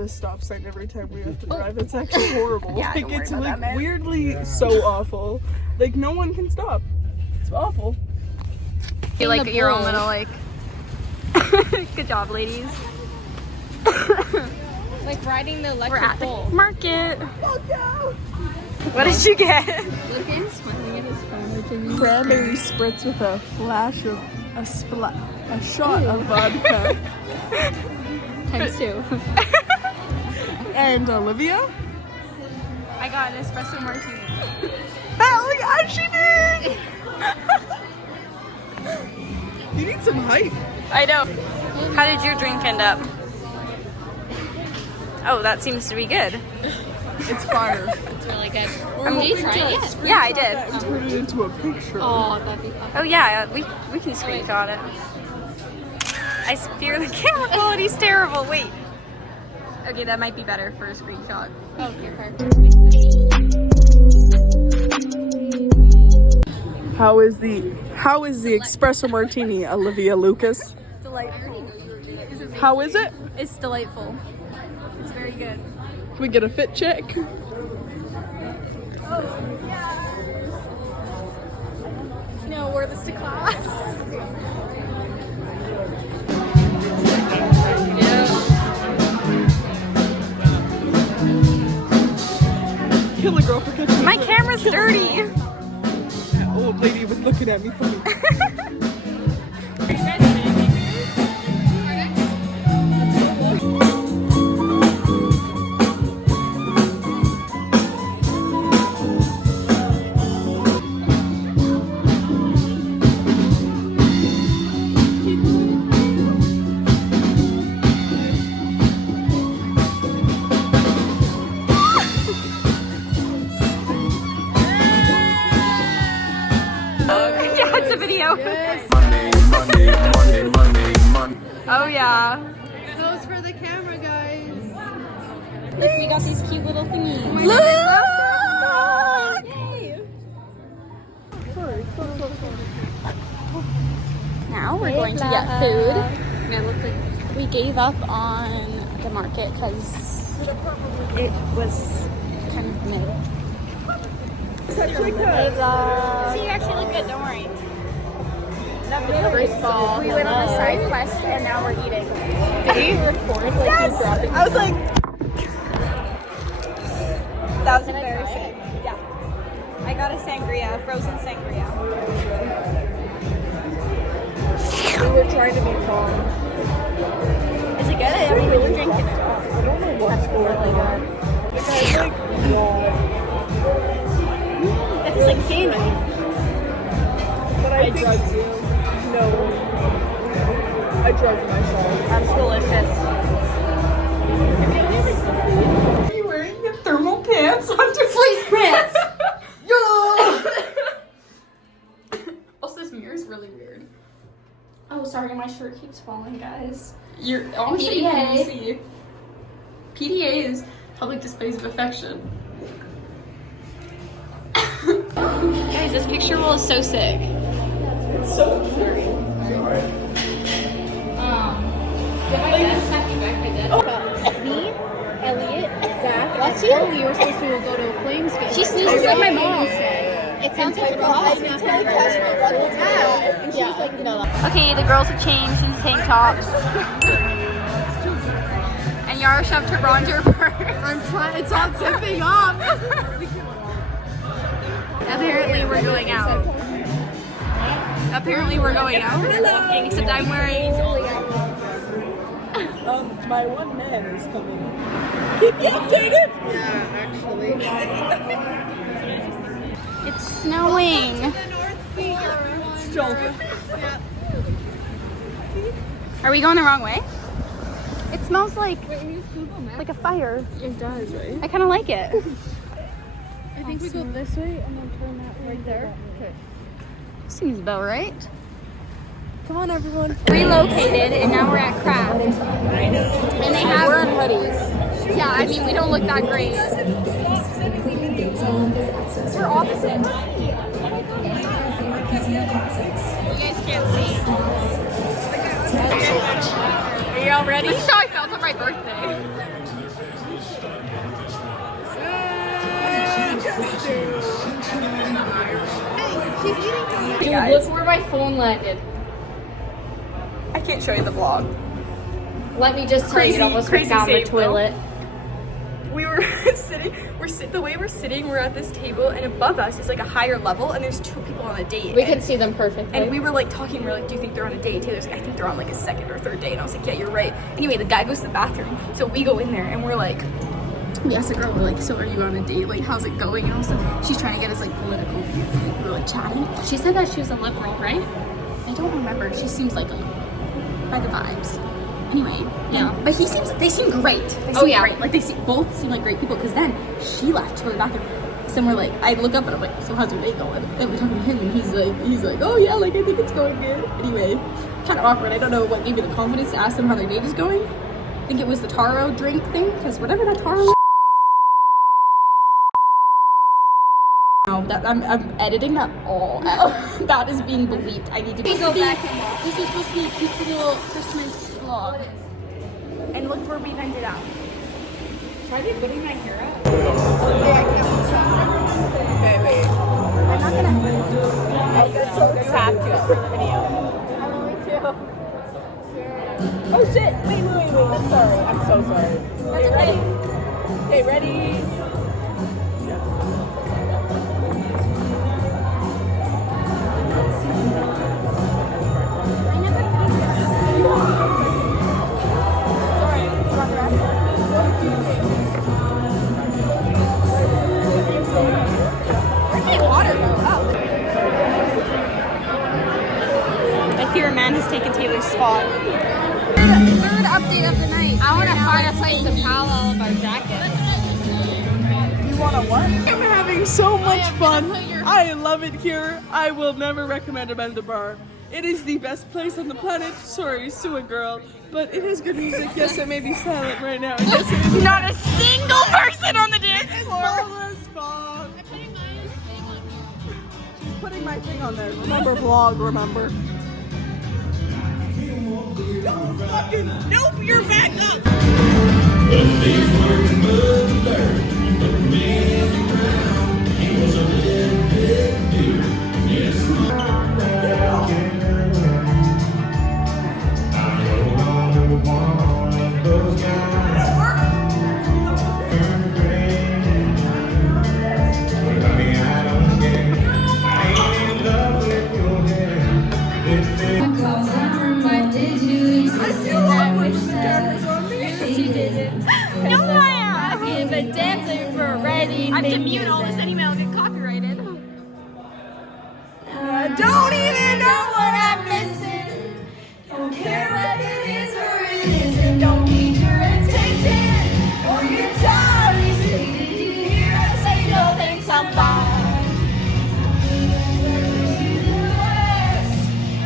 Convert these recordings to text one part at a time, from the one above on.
this stop sign every time we have to drive. It's actually horrible. Yeah, like, don't worry it's about like that, man. weirdly so awful. Like, no one can stop. It's awful. You like your own little like. Good job, ladies. Like riding the We're electric at the pole. market. What did you get? Looking, smiling at his phone. Cranberry spritz with a flash of a shot of vodka. Times 2. And Olivia? I got an espresso martini. Hell yeah, she did! You need some hype. I know. How did your drink end up? Oh, that seems to be good. It's fire. It's really good. Did you try it yet? Yeah, I did. And turn it into a picture. Oh, that'd be fun. Oh yeah, we can screenshot it. I fear the camera quality's terrible. Wait. Okay, that might be better for a screenshot. Oh, here, car. How is the espresso martini, Olivia Lucas? Delightful. How is it? It's delightful. It's very good. Can we get a fit check? No, wear this to class. Kill a girl for catching My camera's dirty. That old lady was looking at me funny. Yeah, it's a video. Monday. Oh yeah. Pose for the camera, guys. Look, we got these cute little thingies. Look! Now we're going to get food. Yeah, look like We gave up on the market because it was kind of mid. Such like a See, you actually look good, don't worry. first ball. We went on a side quest and now we're eating. Did we record like yes! I was like, That was embarrassing. Yeah. I got a sangria, a frozen sangria. we were trying to be calm. Is it good? I mean, we were drinking it. I don't know what's going on. Like, I like, That tastes like candy. but I drugged you. No. I drugged myself. That's delicious. Are you wearing your thermal pants on your fleece pants. Also, this mirror is really weird. Oh, sorry, my shirt keeps falling, guys. You're honestly you can see. PDA is public displays of affection. Guys, this picture roll is so sick. It's so dirty. Me, Elliot, Zach, let's see. We were supposed to go to a Flames game. She sneezes like my mom. It sounds like we're all And she was like, no. Okay, the girls have changed into tank tops. And Yara shoved her bronzer first. I'm trying. It's not zipping up. Apparently we're going out. Apparently we're going out. Except I'm wearing... My one man is coming. Keep me updated! Yeah, actually. It's snowing. Still. Are we going the wrong way? It smells like a fire. It does, right? I kind of like it. I think we go this way and then turn that right there. Okay. Seems about right. Come on, everyone. Relocated and now we're at Craft. And they have... We're in hoodies. Yeah, I mean, we don't look that great. We're opposite. You guys can't see. Are you all ready? This is how I felt on my birthday. Dude, look where my phone landed. I can't show you the vlog. Let me just tell you, it almost went down the save, though. toilet. We were the way we're sitting, we're at this table, and above us is like a higher level, and there's 2 people on a date. We can see them perfectly. And we were like talking, we're like, do you think they're on a date? Taylor's like, I think they're on like a 2nd or 3rd date. And I was like, yeah, you're right. Anyway, the guy goes to the bathroom, so we go in there, and we're like, we asked the girl, we're like, so are you on a date? Like, how's it going? And all stuff. She's trying to get us like political views. We're like chatting. She said that she was a liberal, right? I don't remember. She seems like by the vibes. Anyway, Yeah. But they seem great. They seem great. Like both seem like great people. Because then she left to go to the bathroom. So we're like, I look up and I'm like, so how's your day going? And we're talking to him, and he's like, oh yeah, like I think it's going good. Anyway, kind of awkward. I don't know what gave me the confidence to ask them how their date is going. I think it was the taro drink thing, because whatever that taro. No, that I'm editing that all out. That is being bleeped. I need to go back and watch. This is supposed to be a cute little Christmas vlog. And look where we've ended up. Should I be putting my hair up? Okay, wait. I'm not gonna. You have to for the video. I'm only 2. Oh shit! Wait. I'm sorry. I'm so sorry. That's okay. Okay, ready? I fear a man has taken Taylor's spot. Third update of the night. I want to find a place to pile all of our jackets. You want a what? I'm having so much fun. I love it here. I will never recommend Amanda Bar. It is the best place on the planet. Sorry, Sue girl. But it has good music. Yes, it may be silent right now. Yes, it is. Not a single person on the dance floor. She's putting my thing on there. Remember vlog, remember. Nope, you're back up. I have to mute all this anyway, I'll get copyrighted. I don't even know what I'm missing. Don't care what it is or it isn't. Don't need your attention or your time. You say, did you hear I say no thanks, I'm fine.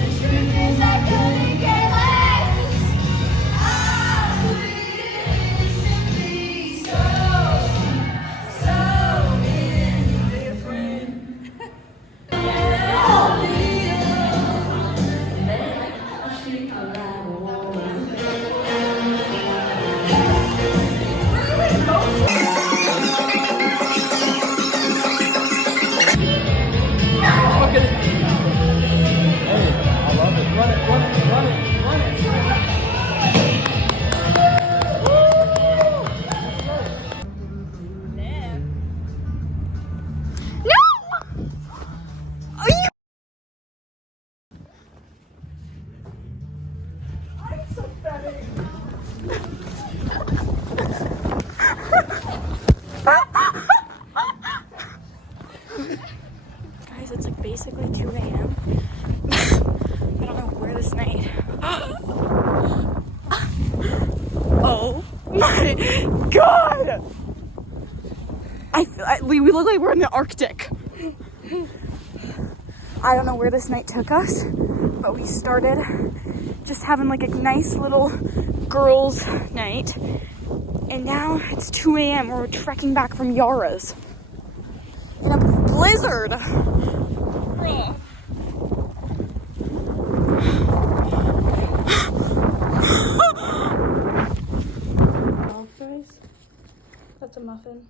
The truth is I couldn't get less. I'm simply so indifferent. Guys, it's like basically 2 a.m. I don't know where this night. Oh my god! We look like we're in the Arctic. I don't know where this night took us, but we started just having like a nice little girls' night. And now it's 2 a.m. We're trekking back from Yara's in a blizzard. Guys, that's a muffin.